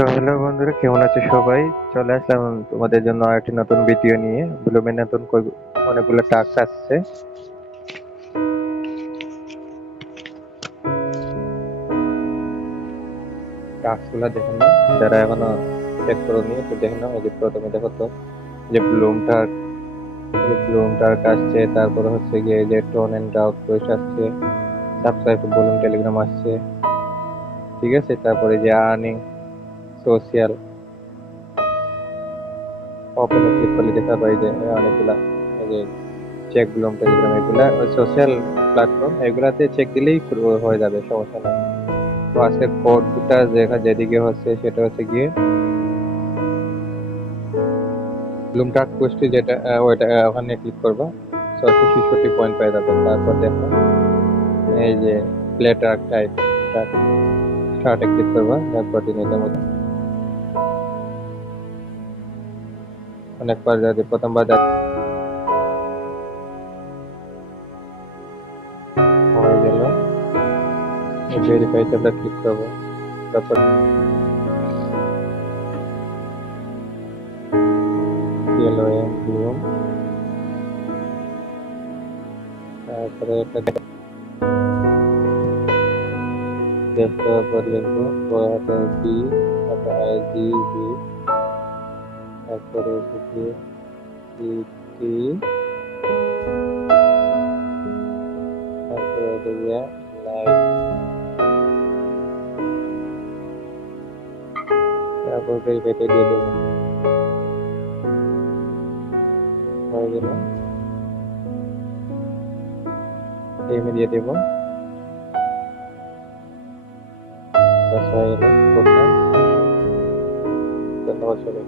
তো হ্যালো বন্ধুরা, কেমন আছো সবাই? চলে আসলাম তোমাদের জন্য আরেকটি নতুন ভিডিও নিয়ে। ব্লুমে নতুন অনেকগুলো টাস্ক আসছে। টাস্কগুলো দেখে নাও, যারা এখনো চেক করোনি একটু দেখে নাও। এই যে প্রথমে দেখো তো, যে ব্লুম টার্ক আসছে, তারপর হচ্ছে গিয়ে যে টোন এন্ড আউটপোস্ট আসছে, সাবস্ক্রাইব ভলিউম টেলিগ্রাম আসছে, ঠিক আছে। তারপরে যে আর্নিং, সোশিয়াল, ওপেনে ক্লিক করলে দেখা পাই যে অনেকগুলা, এই যে চেক ব্লুম টেলিগ্রাম, এগুলা সোশ্যাল প্ল্যাটফর্ম, এগুলাতে চেক দিলেই হয়ে যাবে, সমস্যা নেই। তো আজকে কোড দুটা যেদিকে হচ্ছে সেটা হচ্ছে গিয়ে ব্লুমটার্ক পোস্টে, যেটা ওইটা ওখানে ক্লিক করবা, 666 পয়েন্ট পেয়ে যাবে। তারপর দেখো এই যে প্লে ট্রাক টাইপ ট্রাক, স্টার্টে ক্লিক করবা, তারপর দিনের মতো অনেকবার যদি প্রথমবার হয়ে গেল, ভেরিফাইতে আমরা ক্লিক করবো। তারপর PLOM ব্লুম, তারপরে এটা তারপর লিখবো বি, তারপর IGB, তারপরে হচ্ছে টি, তারপরে হচ্ছে গিয়ে লাইট, তারপর ভেরিফাইতে দিয়ে দেবো। হয়ে গেল, এমে দিয়ে দেবো। ব্যাস হয়ে গেল কোডটা। ধন্যবাদ সবাই।